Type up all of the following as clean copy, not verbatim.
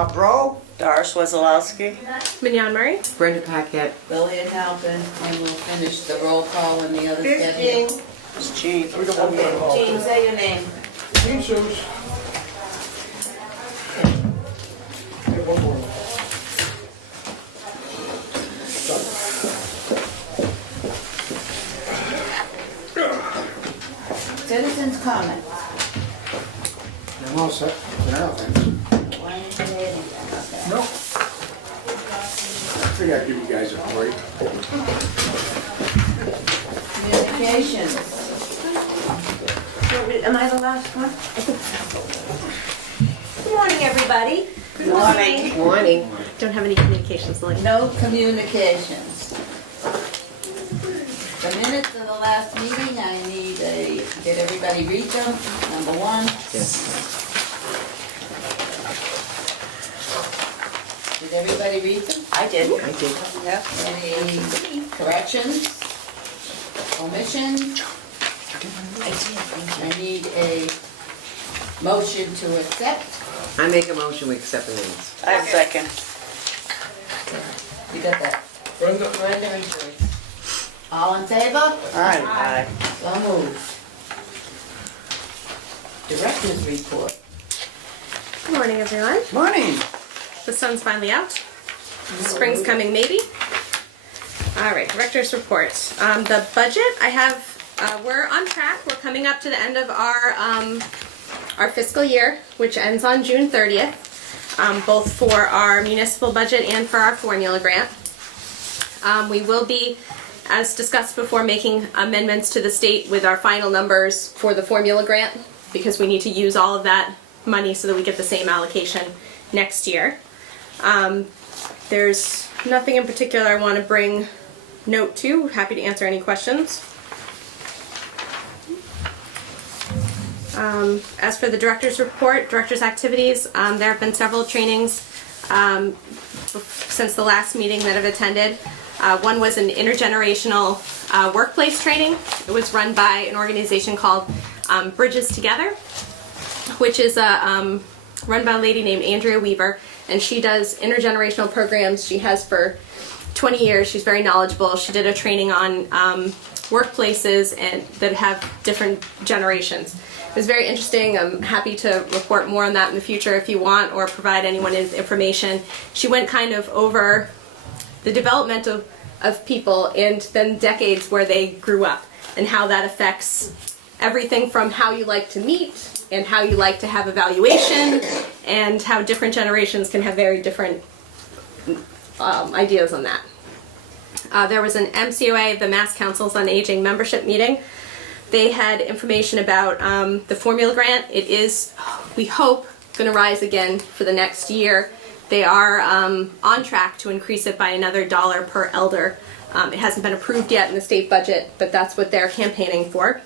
Rob Rowe. Doris Wazalowski. Mignon Murray. Brenda Paquette. Lillian Halpin, and we'll finish the roll call and the other schedule. 15. It's Jean. Jean, say your name. Jean Suze. Hey, one more. Citizens' comment. I'm all set for now, thanks. Okay. No. I figured I'd give you guys a break. Communications. Am I the last one? Good morning, everybody. Good morning. Morning. Don't have any communications, Lily. No communications. The minutes of the last meeting, I need did everybody read them? Number one. Yes. Did everybody read them? I did. I did. Yep. Any corrections? Omissions? I did. I need a motion to accept. I make a motion, we accept the minutes. I second. You got that? Brenda? Brenda and Joyce. All in favor? Aye. So moved. Director's report. Good morning, everyone. Morning. The sun's finally out. Spring's coming, maybe. All right, director's report. The budget I have, we're on track. We're coming up to the end of our fiscal year, which ends on June 30th, both for our municipal budget and for our formula grant. We will be, as discussed before, making amendments to the state with our final numbers for the formula grant because we need to use all of that money so that we get the same allocation next year. There's nothing in particular I want to bring note to. Happy to answer any questions. As for the director's report, director's activities, there have been several trainings since the last meeting that I've attended. One was an intergenerational workplace training. It was run by an organization called Bridges Together, which is run by a lady named Andrea Weaver, and she does intergenerational programs. She has for 20 years. She's very knowledgeable. She did a training on workplaces and that have different generations. It was very interesting. I'm happy to report more on that in the future if you want, or provide anyone with information. She went kind of over the development of people and then decades where they grew up and how that affects everything from how you like to meet and how you like to have evaluation and how different generations can have very different ideas on that. There was an MCOA, the Mass Councils on Aging membership meeting. They had information about the formula grant. It is, we hope, going to rise again for the next year. They are on track to increase it by another $1 per elder. It hasn't been approved yet in the state budget, but that's what they're campaigning for.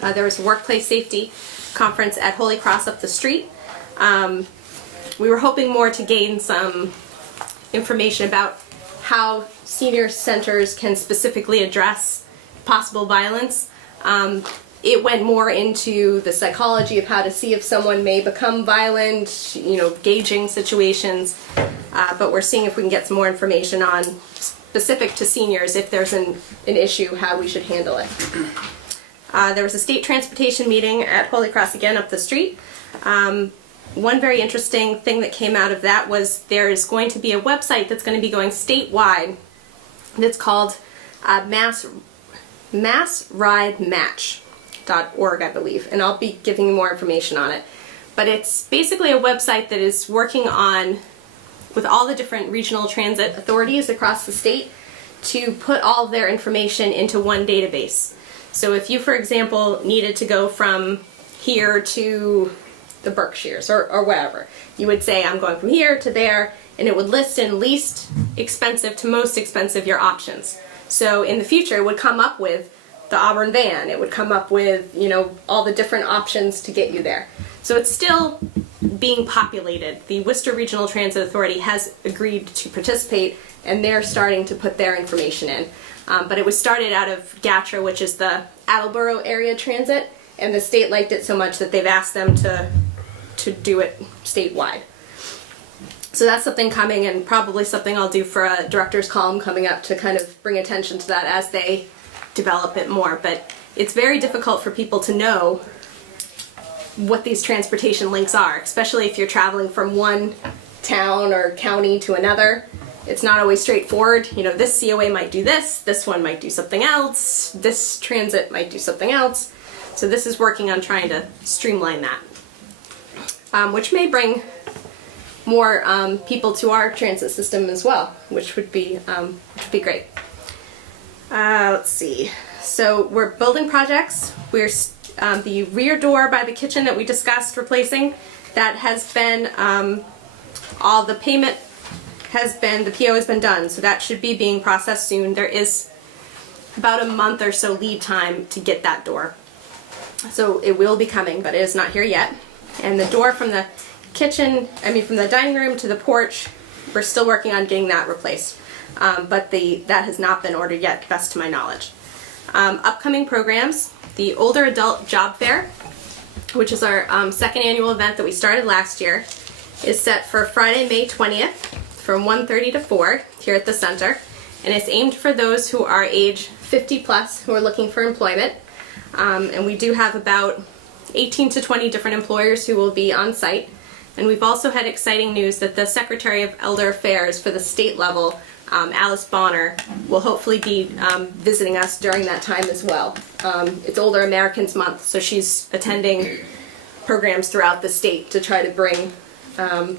There was a workplace safety conference at Holy Cross up the street. We were hoping more to gain some information about how senior centers can specifically address possible violence. It went more into the psychology of how to see if someone may become violent, gauging situations, but we're seeing if we can get some more information on specific to seniors, if there's an issue, how we should handle it. There was a state transportation meeting at Holy Cross again up the street. One very interesting thing that came out of that was there is going to be a website that's going to be going statewide that's called massridematch.org, I believe, and I'll be giving you more information on it. But it's basically a website that is working on, with all the different regional transit authorities across the state, to put all of their information into one database. So if you, for example, needed to go from here to the Berkshires or wherever, you would say, I'm going from here to there, and it would list in least expensive to most expensive your options. So in the future, it would come up with the Auburn van, it would come up with, all the different options to get you there. So it's still being populated. The Worcester Regional Transit Authority has agreed to participate, and they're starting to put their information in. But it was started out of GATRA, which is the Attleboro Area Transit, and the state liked it so much that they've asked them to do it statewide. So that's something coming, and probably something I'll do for a director's column coming up to kind of bring attention to that as they develop it more. But it's very difficult for people to know what these transportation links are, especially if you're traveling from one town or county to another. It's not always straightforward. You know, this COA might do this one might do something else, this transit might do something else. So this is working on trying to streamline that, which may bring more people to our transit system as well, which would be great. Let's see. So we're building projects. We're the rear door by the kitchen that we discussed replacing. That has been all the payment has been, the PO has been done, so that should be being processed soon. There is about a month or so lead time to get that door. So it will be coming, but it is not here yet. And the door from the kitchen, from the dining room to the porch, we're still working on getting that replaced. But that has not been ordered yet, best to my knowledge. Upcoming programs, the Older Adult Job Fair, which is our second annual event that we started last year, is set for Friday, May 20th from 1:30 to 4 here at the center. And it's aimed for those who are age 50 plus who are looking for employment. And we do have about 18 to 20 different employers who will be on site. And we've also had exciting news that the Secretary of Elder Affairs for the state level, Alice Bonner, will hopefully be visiting us during that time as well. It's Older Americans Month, so she's attending programs throughout the state to try to bring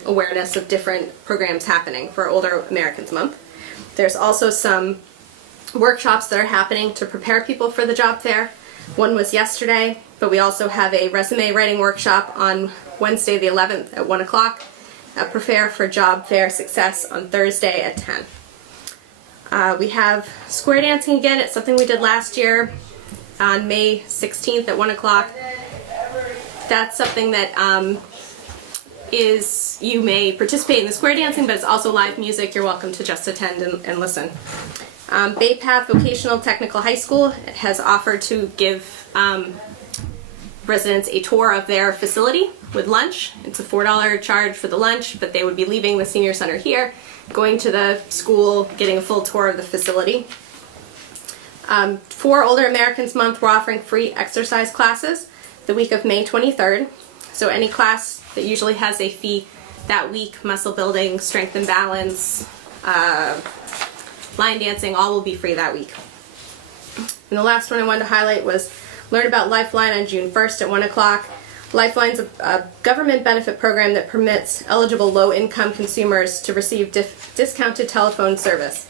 awareness of different programs happening for Older Americans Month. There's also some workshops that are happening to prepare people for the job fair. One was yesterday, but we also have a resume writing workshop on Wednesday the 11th at 1 o'clock. Prepare for job fair success on Thursday at 10. We have square dancing again. It's something we did last year on May 16th at 1 o'clock. That's something that you may participate in the square dancing, but it's also live music. You're welcome to just attend and listen. Bay Path Vocational Technical High School has offered to give residents a tour of their facility with lunch. It's a $4 charge for the lunch, but they would be leaving the senior center here, going to the school, getting a full tour of the facility. For Older Americans Month, we're offering free exercise classes the week of May 23rd. So any class that usually has a fee that week, muscle building, strength and balance, line dancing, all will be free that week. And the last one I wanted to highlight was learn about Lifeline on June 1st at 1 o'clock. Lifeline's a government benefit program that permits eligible low-income consumers to receive discounted telephone service.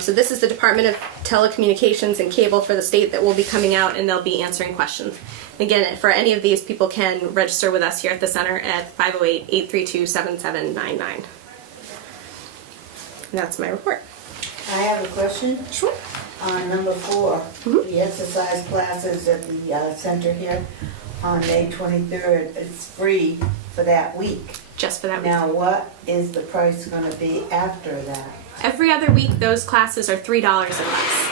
So this is the Department of Telecommunications and Cable for the state that will be coming out, and they'll be answering questions. Again, for any of these, people can register with us here at the center at 508-832-7799. And that's my report. I have a question. Sure. On number 4, the exercise classes at the center here on May 23rd, it's free for that week. Just for that week. Now, what is the price going to be after that? Every other week, those classes are $3 or less.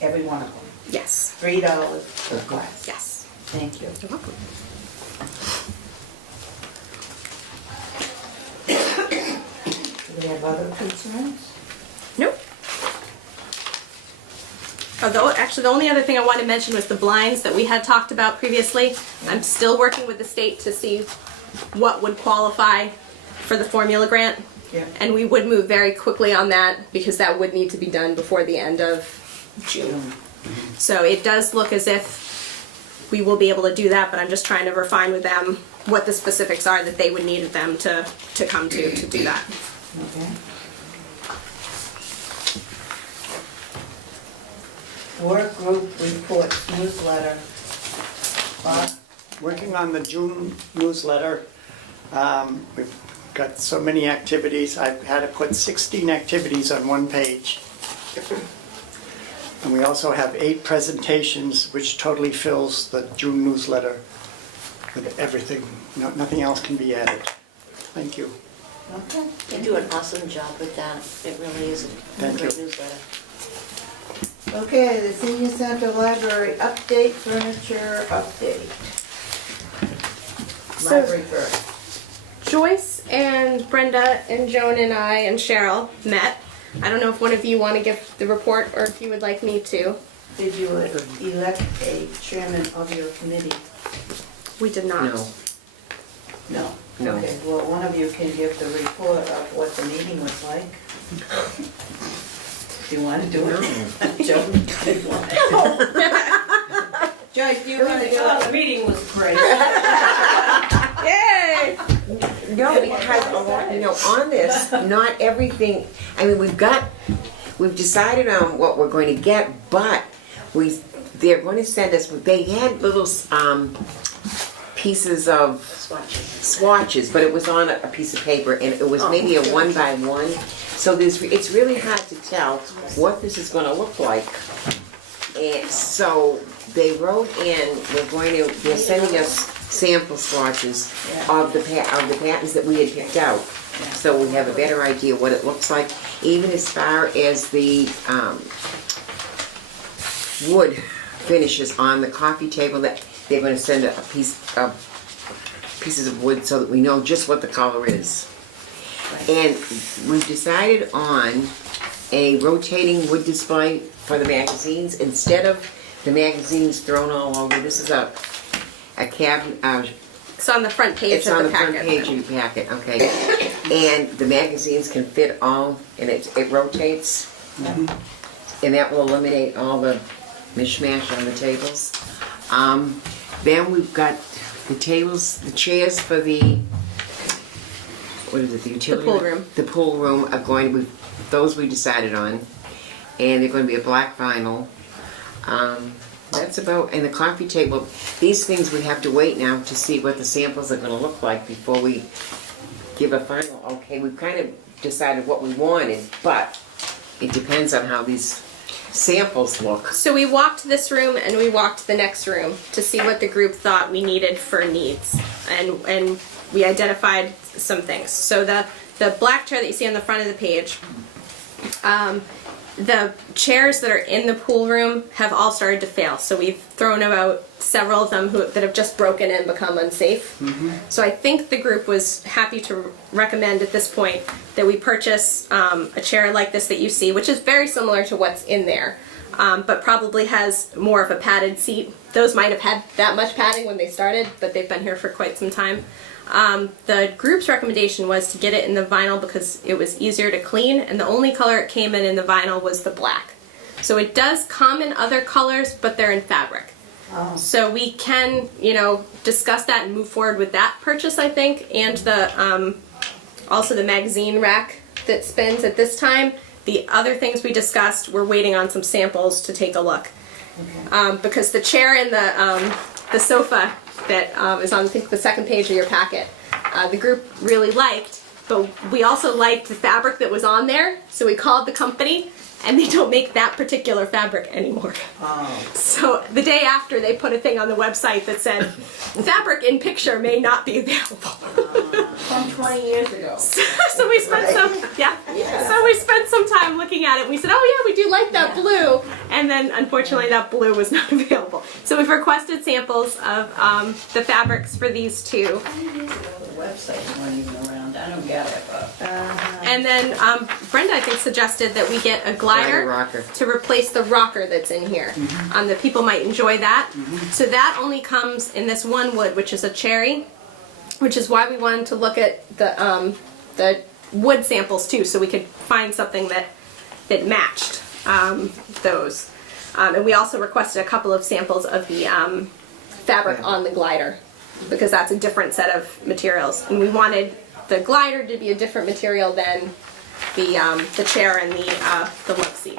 Every one of them? Yes. $3 per class? Yes. Thank you. You're welcome. Do we have other concerns? Nope. Although, actually, the only other thing I wanted to mention was the blinds that we had talked about previously. I'm still working with the state to see what would qualify for the formula grant. Yeah. And we would move very quickly on that because that would need to be done before the end of June. So it does look as if we will be able to do that, but I'm just trying to refine with them what the specifics are that they would need them to come to do that. Okay. Work group reports newsletter. Bob? Working on the June newsletter. We've got so many activities. I've had to put 16 activities on one page. And we also have 8 presentations, which totally fills the June newsletter with everything. Nothing else can be added. Thank you. Okay. You do an awesome job with that. It really is a Thank great you. newsletter. Okay, the senior center library update, furniture update. So- Library first. Joyce and Brenda and Joan and I and Cheryl met. I don't know if one of you want to give the report or if you would like me to. Did you elect a chairman of your committee? We did not. No. No. No. Okay, well, one of you can give the report of what the meeting was like. Do you want to do it? Joe, do you want to? Joyce, do you want to do it? The meeting was great. Yay! No, because, on this, not everything, I mean, we've decided on what we're going to get, but they're going to send us, they had little, pieces of swatches, but it was on a piece of paper, and it was maybe a 1 by 1. So it's really hard to tell what this is going to look like. And so they wrote in, they're sending us sample swatches of the patterns that we had picked out. So we have a better idea what it looks like, even as far as the wood finishes on the coffee table. That they're going to send a pieces of wood so that we know just what the color is. And we've decided on a rotating wood display for the magazines. Instead of the magazines thrown all over, this is a cabinet. It's on the front page It's of on the the packet. front page of your packet, okay. And the magazines can fit all, and it rotates. And that will eliminate all the mishmash on the tables. Then we've got the tables, the chairs for the, what is it, the utility? pool room. The pool room are going to be, those we decided on. And they're going to be a black vinyl. That's about, and the coffee table, these things we have to wait now to see what the samples are going to look like before we give a final, okay, we've kind of decided what we wanted, but it depends on how these samples look. So we walked this room and we walked the next room to see what the group thought we needed for needs, and we identified some things. So the black chair that you see on the front of the page, the chairs that are in the pool room have all started to fail. So we've thrown about several of them that have just broken and become unsafe. So I think the group was happy to recommend at this point that we purchase a chair like this that you see, which is very similar to what's in there, but probably has more of a padded seat. Those might have had that much padding when they started, but they've been here for quite some time. The group's recommendation was to get it in the vinyl because it was easier to clean, and the only color it came in the vinyl was the black. So it does come in other colors, but they're in fabric. So we can, discuss that and move forward with that purchase, I think, and the also the magazine rack that spins at this time. The other things we discussed, we're waiting on some samples to take a look. Because the chair and the sofa that is on, I think, the second page of your packet, the group really liked, but we also liked the fabric that was on there, so we called the company, and they don't make that particular fabric anymore. So the day after, they put a thing on the website that said, fabric in picture may not be available. From 20 years ago. So we spent so we spent some time looking at it. We said, oh yeah, we do like that blue, and then unfortunately that blue was not available. So we've requested samples of the fabrics for these two. The website's not even around. I don't get it, but. And then Brenda, I think, suggested that we get a glider rocker. to replace the rocker that's in here. The people might enjoy that. So that only comes in this one wood, which is a cherry, which is why we wanted to look at the wood samples too, so we could find something that matched those. And we also requested a couple of samples of the fabric on the glider, because that's a different set of materials, and we wanted the glider to be a different material than the chair and the love seat.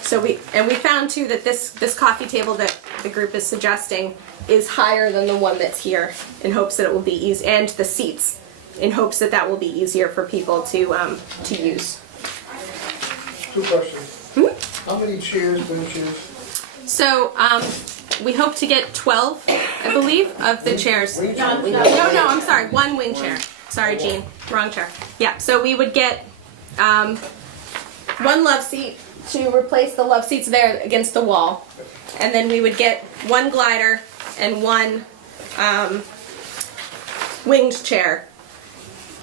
So we found too that this coffee table that the group is suggesting is higher than the one that's here, in hopes that it will be easy, and the seats, in hopes that that will be easier for people to use. 2 questions. How many chairs, benches? So we hope to get 12, I believe, of the chairs. Wing No, I'm sorry, 1 wing chair. Sorry, Jean, wrong chair. Yeah, so we would get 1 love seat to replace the love seats there against the wall, and then we would get 1 glider and 1 winged chair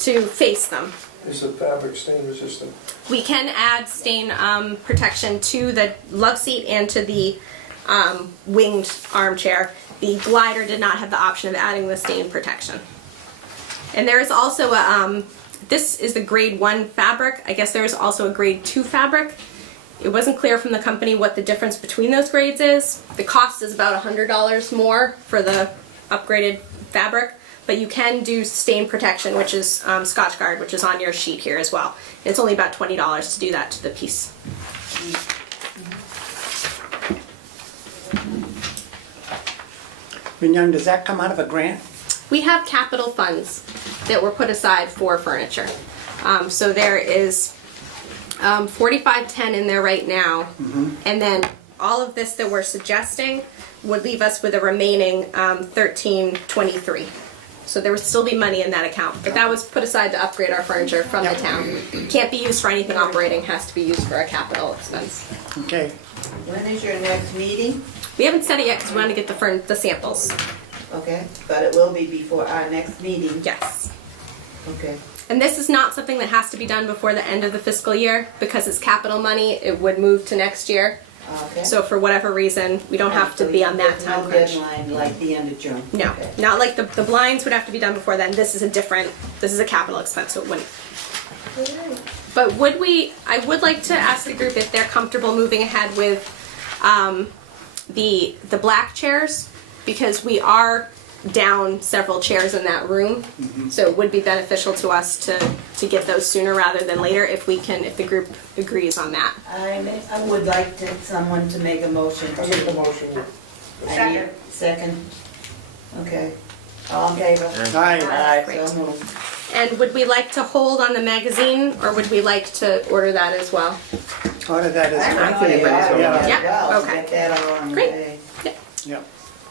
to face them. Is the fabric stain resistant? We can add stain protection to the love seat and to the winged armchair. The glider did not have the option of adding the stain protection. And there is also a, this is the grade 1 fabric. I guess there is also a grade 2 fabric. It wasn't clear from the company what the difference between those grades is. The cost is about $100 more for the upgraded fabric, but you can do stain protection, which is Scotch Guard, which is on your sheet here as well. It's only about $20 to do that to the piece. Mignon, does that come out of a grant? We have capital funds that were put aside for furniture. So there is 4510 in there right now, and then all of this that we're suggesting would leave us with a remaining 1323. So there would still be money in that account, but that was put aside to upgrade our furniture from the town. Can't be used for anything operating, has to be used for a capital expense. Okay. When is your next meeting? We haven't said it yet because we want to get the samples. Okay, but it will be before our next meeting? Yes. Okay. And this is not something that has to be done before the end of the fiscal year because it's capital money. It would move to next year. Okay. So for whatever reason, we don't have to be on that time There's crunch. no deadline like the end of June? No, Okay. not like the blinds would have to be done before then. This is a capital expense, so it wouldn't. But I would like to ask the group if they're comfortable moving ahead with the black chairs, because we are down several chairs in that room. So it would be beneficial to us to get those sooner rather than later if the group agrees on that. I would like someone to make a motion. I make the motion. Second. Okay. All in favor? Aye. Great. So moved. And would we like to hold on the magazine, or would we like to order that as well? Order that as I think it might as well. Yeah, okay. Get that all on the Great. day. Yeah.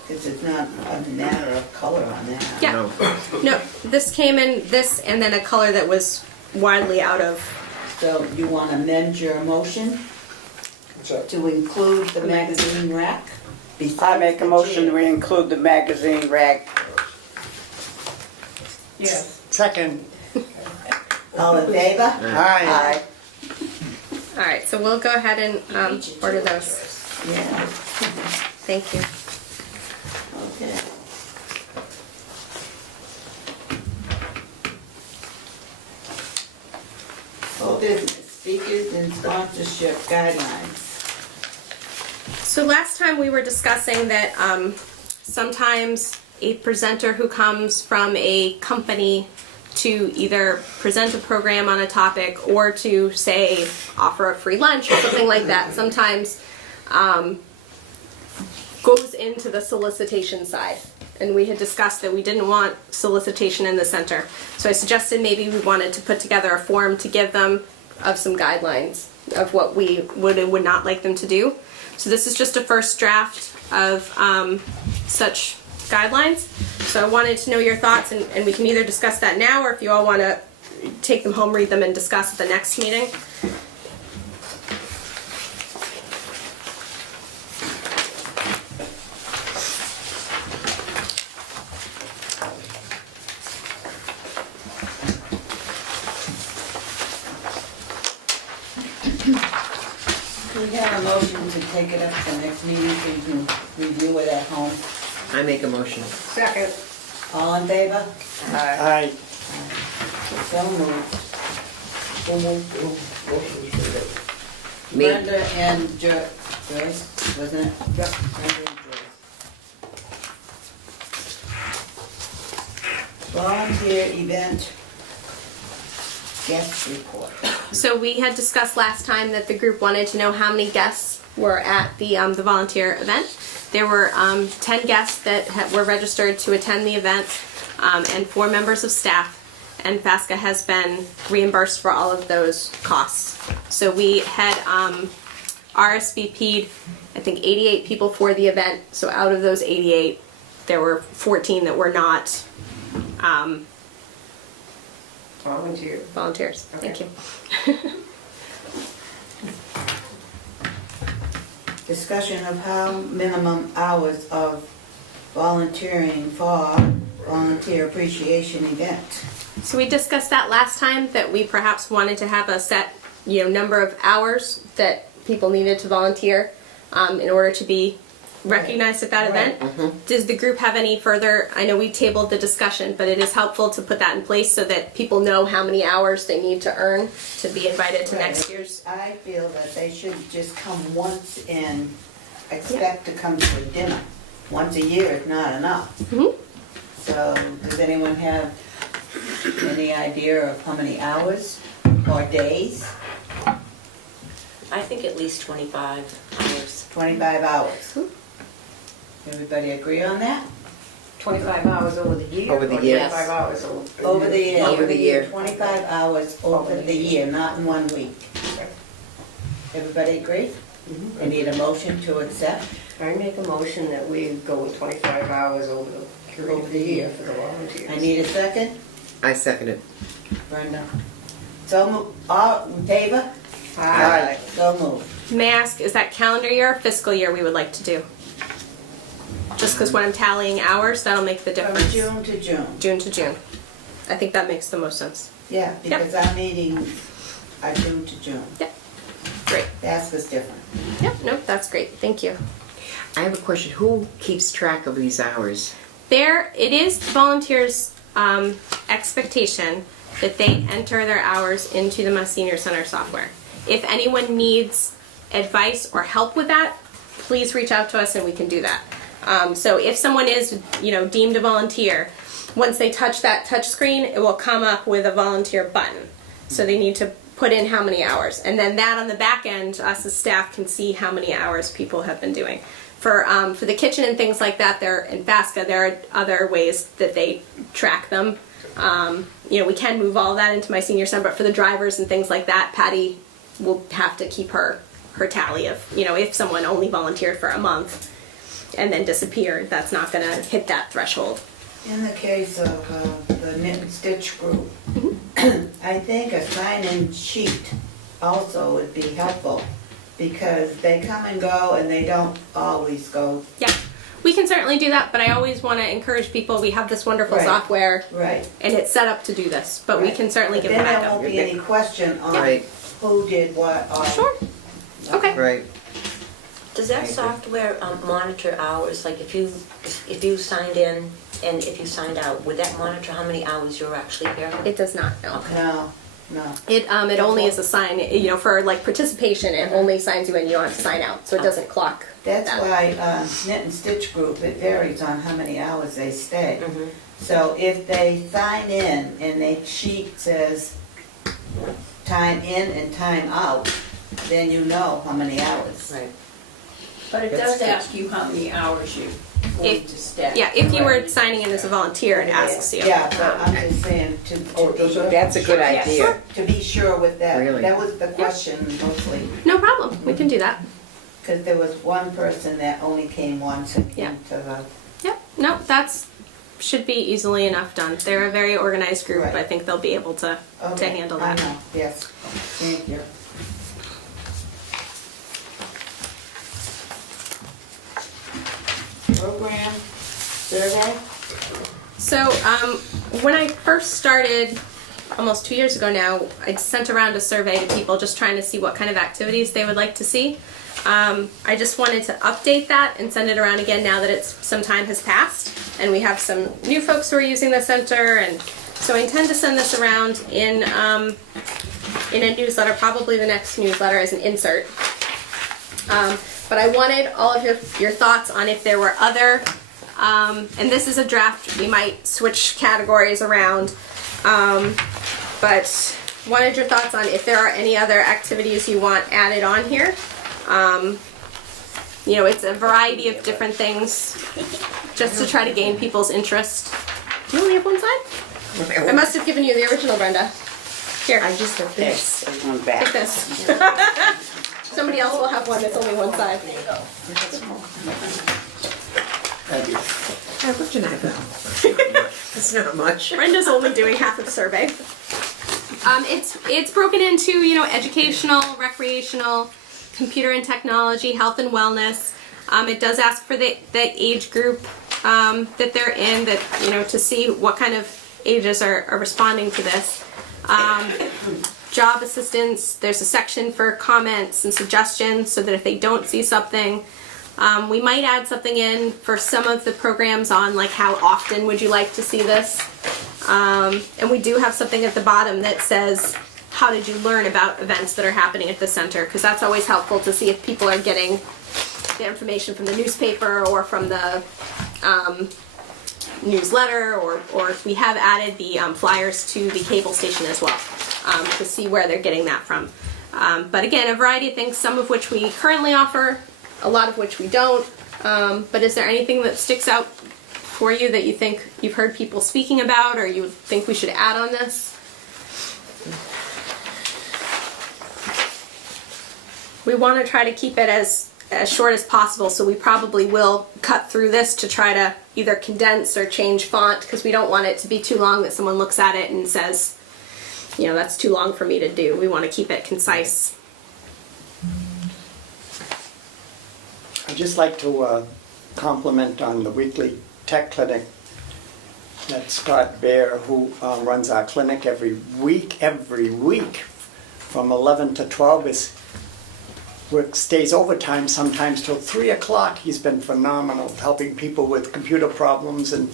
Because it's not a matter of color on that. Yeah. No. No, this came in this and then a color that was widely out of. So you want to amend your motion What's that? to include the magazine rack? I make a motion we include the magazine rack. Yes. Second. All in favor? Aye. All right, so we'll go ahead and order those. Yeah, Thank you. okay. Old business, speakers and sponsorship guidelines. So last time we were discussing that sometimes a presenter who comes from a company to either present a program on a topic or to say offer a free lunch or something like that sometimes goes into the solicitation side. And we had discussed that we didn't want solicitation in the center. So I suggested maybe we wanted to put together a form to give them of some guidelines of what we would and would not like them to do. So this is just a first draft of such guidelines. So I wanted to know your thoughts, and we can either discuss that now, or if you all want to take them home, read them, and discuss at the next meeting. We have a motion to take it up to the next meeting so you can review it at home. I make a motion. Second. All in favor? Aye. So moved. Me. Brenda and Joyce, wasn't it? Yep. Brenda and Joyce. Volunteer event guest report. So we had discussed last time that the group wanted to know how many guests were at the volunteer event. There were 10 guests that were registered to attend the event, and 4 members of staff, and FASCA has been reimbursed for all of those costs. So we had RSVP'd, I think, 88 people for the event. So out of those 88, there were 14 that were not volunteers. Thank you. Discussion of how minimum hours of volunteering for volunteer appreciation event. So we discussed that last time, that we perhaps wanted to have a set, number of hours that people needed to volunteer in order to be recognized at that Right. event. Does the group have any further, I know we tabled the discussion, but it is helpful to put that in place so that people know how many hours they need to earn to be invited to next year's. I feel that they should just come once and expect to come to a dinner. Once a year is not enough. Mhm. So, does anyone have any idea of how many hours or days? I think at least 25 hours. 25 hours. Everybody agree on that? 25 hours over the year? Over the or year. 25 hours over? Over the year. Over the year. 25 hours over the year, not in 1 week. Everybody agree? I need a motion to accept. I make a motion that we go with 25 hours over the period of the year for the volunteers. I need a second. I second it. Brenda. So, all in favor? Aye. So moved. May I ask, is that calendar year or fiscal year we would like to do? Just because when I'm tallying hours, that'll make the From difference. June to June. June to June. I think that makes the most sense. Yeah, because our meetings are June to June. Yep. Great. That's what's different. Yep, nope, that's great. Thank you. I have a question. Who keeps track of these hours? It is volunteers' expectation that they enter their hours into the Mass Senior Center software. If anyone needs advice or help with that, please reach out to us and we can do that. So if someone is, deemed a volunteer, once they touch that touch screen, it will come up with a volunteer button. So they need to put in how many hours. And then that on the back end, us as staff can see how many hours people have been doing. For the kitchen and things like that, in FASCA, there are other ways that they track them. We can move all that into my senior center, but for the drivers and things like that, Patty will have to keep her tally of, if someone only volunteered for a month and then disappeared, that's not going to hit that threshold. In the case of the knit and stitch group, I think a sign-in sheet also would be helpful because they come and go and they don't always go. Yeah, we can certainly do that, but I always want to encourage people, we have this wonderful Right. software Right. and it's set up to do this, but we Right. can certainly But give then there backup. won't be any question on Right. who did what or. Sure. Okay. Right. Does that software monitor hours? Like if you signed in and if you signed out, would that monitor how many hours you're actually here? It does not, no. No. It only is a sign, for like participation, it only signs you in, you don't have to sign out, so it doesn't clock. That's that. why knit and stitch group, it varies on how many hours they stay. Mhm. So if they sign in and the sheet says time in and time out, then you know how many hours. Right. But it does ask you how many hours you need to staff. Yeah, if you were signing in as a volunteer, it asks you. Yeah, but I'm just saying to be. That's a good Yes. idea. To be sure with that. Really? That was the question mostly, No problem, we can do that. because there was one person that only came once and Yeah. came to the, Yep, no, should be easily enough done. They're a very organized group, Right. I think they'll be able to okay, handle I that. know, yes, thank you. Program survey? So, when I first started, almost 2 years ago now, I sent around a survey to people just trying to see what kind of activities they would like to see. I just wanted to update that and send it around again now that some time has passed and we have some new folks who are using the center, and so I intend to send this around in a newsletter, probably the next newsletter as an insert. But I wanted all of your thoughts on if there were other, and this is a draft, we might switch categories around, but wanted your thoughts on if there are any other activities you want added on here. It's a variety of different things, just to try to gain people's interest. Do you only have one side? I must have given you the original, Brenda. Here, I just have this. There's one take back. this. Somebody else will have one that's only one side. Thank you. I looked at that. It's not much. Brenda's only doing half of the survey. It's broken into, educational, recreational, computer and technology, health and wellness. It does ask for the age group that they're in, that to see what kind of ages are responding to this. Job assistance, there's a section for comments and suggestions so that if they don't see something, we might add something in for some of the programs on like how often would you like to see this. And we do have something at the bottom that says, how did you learn about events that are happening at the center? Because that's always helpful to see if people are getting the information from the newspaper or from the newsletter, or if we have added the flyers to the cable station as well, to see where they're getting that from. But again, a variety of things, some of which we currently offer, a lot of which we don't. But is there anything that sticks out for you that you think you've heard people speaking about, or you think we should add on this? We want to try to keep it as short as possible, so we probably will cut through this to try to either condense or change font, because we don't want it to be too long that someone looks at it and says, you know, that's too long for me to do. We want to keep it concise. I'd just like to compliment on the weekly tech clinic that Scott Baer, who runs our clinic every week, from 11 to 12, stays overtime sometimes till 3 o'clock. He's been phenomenal, helping people with computer problems and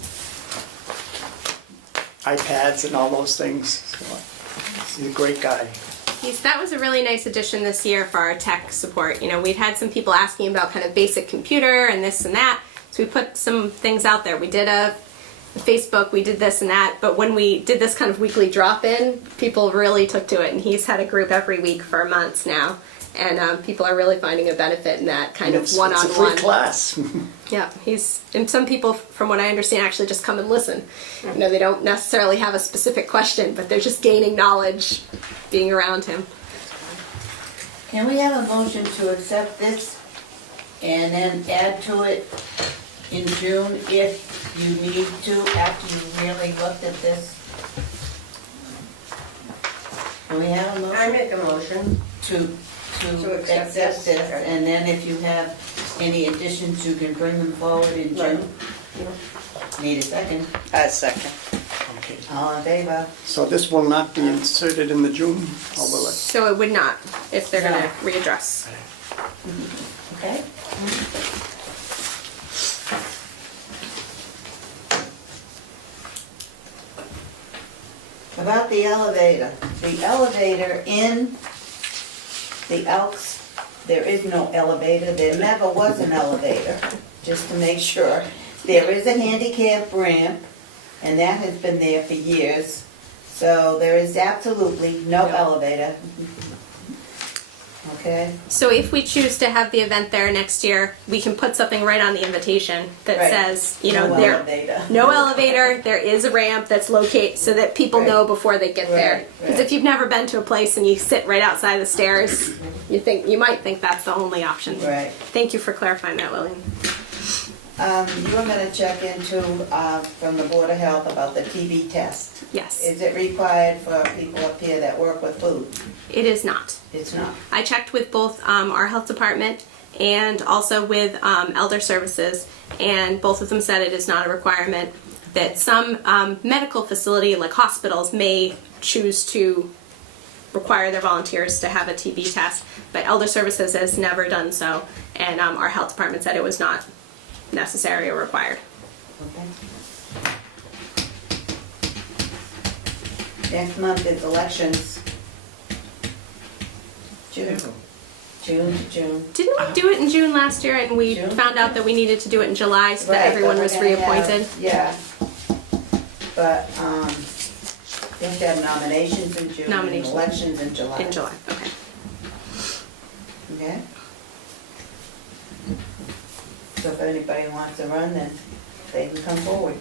iPads and all those things. So he's a great guy. That was a really nice addition this year for our tech support. You know, we'd had some people asking about kind of basic computer and this and that, so we put some things out there. We did a Facebook, we did this and that, but when we did this kind of weekly drop-in, people really took to it, and he's had a group every week for months now, and people are really finding a benefit in that kind of one-on-one. It's a free class. Yeah, and some people, from what I understand, actually just come and listen. You know, they don't necessarily have a specific question, but they're just gaining knowledge being around him. Can we have a motion to accept this and then add to it in June if you need to, after you really looked at this? Can we have a motion? I make a motion. To accept accept this. this, and then if you have any additions, you can bring them forward in Right. June? Need a second? I second. Okay. All in favor? So this will not be inserted in the June, or will it? So it would not, if they're going to No. readdress. Okay. About the elevator. The elevator in the Elks, there is no elevator. There never was an elevator, just to make sure. There is a handicap ramp, and that has been there for years. So there is absolutely no elevator. Okay? So if we choose to have the event there next year, we can put something right on the invitation that Right. says, you know, No there elevator. no elevator, there is a ramp that's located so that people Right. know before they get there. Right, Because right. if you've never been to a place and you sit right outside the stairs, you might think that's the only option. Right. Thank you for clarifying that, William. You were gonna check into, from the Board of Health about the TB test. Yes, Is it required for people up here that work with food? it is not. It's not. I checked with both our health department and also with Elder Services, and both of them said it is not a requirement. That some medical facility, like hospitals, may choose to require their volunteers to have a TB test, but Elder Services has never done so, and our health department said it was not necessary or required. Okay. Next month is elections. June. June to June. Didn't we do it in June last year, and we June? found out that we needed to do it in July so that Right, everyone but was we're gonna have- reappointed? Yeah. But, they have to have nominations in June and Nominations. elections in July. In July, okay. Okay? So if anybody wants to run, then they can come forward.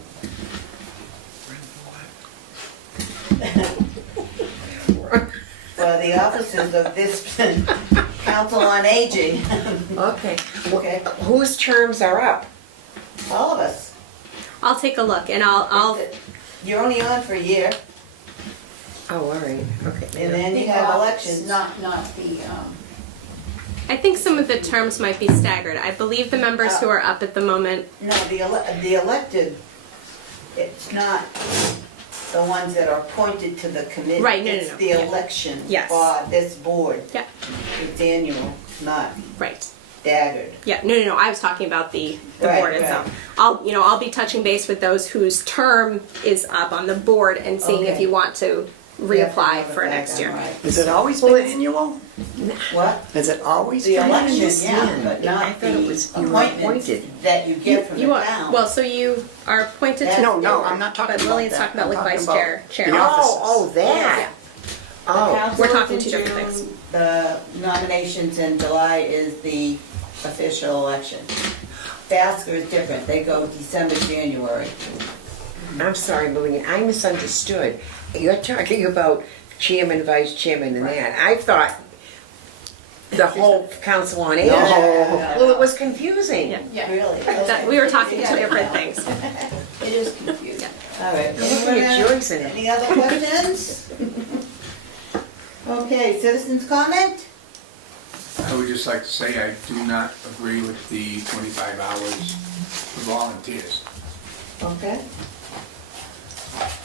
For the officers of this Council on Aging, Okay. okay, Whose terms are up? all of us. I'll take a look, and I'll You're only on for a year, Oh, all right, okay. and then you have elections. Not the, I think some of the terms might be staggered. I believe the members who are up at the moment, No, the elected, it's not, the ones that are appointed to the committee. Right, no, It's no. the Yeah. election Yes. for this board. Yeah, It's annual, not right. staggered. Yeah, no, I was talking about the Right, board right. itself. I'll be touching base with those whose term is up on the board and seeing if Okay. you want to reapply for next year. Is it always been annual? What? Is it always The been election, annual? yeah, but I not thought it the was you were appointments appointed. that you get from the You are, town. well, so you are appointed to. No, no, I'm not talking But about Lillian's that. talking about I'm like vice talking chair, about chair. the office. Oh, that. Oh, Council We're is talking in two different June, things. The nominations in July is the official election. Basker is different, they go December, January. I'm sorry, Lillian, I misunderstood. You're talking about chairman, vice chairman and that. I thought the whole council on aging. Well, it was confusing. Yeah. Really? We were talking two different things. It is confusing. All right. Look at anyone your else? choice in it. Any other questions? Okay, citizens comment? I would just like to say I do not agree with the 25 hours for volunteers, Okay.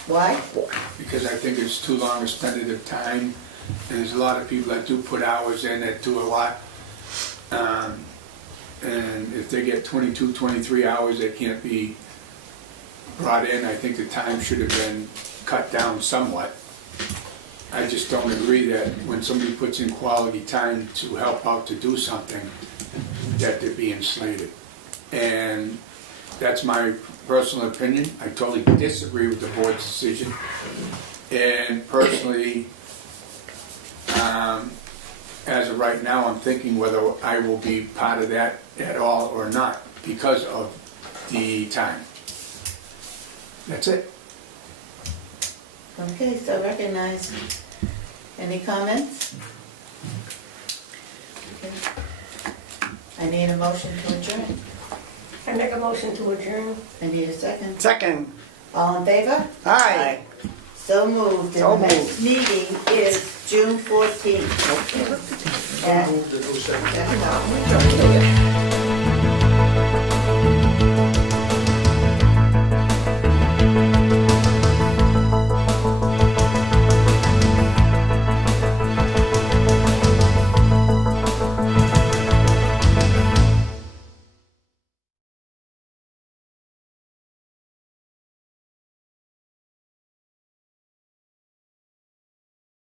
Why? because I think it's too long a spend of time. There's a lot of people that do put hours in, that do a lot. And if they get 22, 23 hours, they can't be brought in. I think the time should have been cut down somewhat. I just don't agree that when somebody puts in quality time to help out to do something, that they're being slated. And that's my personal opinion. I totally disagree with the board's decision. And personally, as of right now, I'm thinking whether I will be part of that at all or not because of the time. That's it. Okay, so recognize. Any comments? Okay. I need a motion to adjourn. I make a motion to adjourn. I need a second. Second, All in favor? aye. So moved. So And the next meeting is June 14th. At-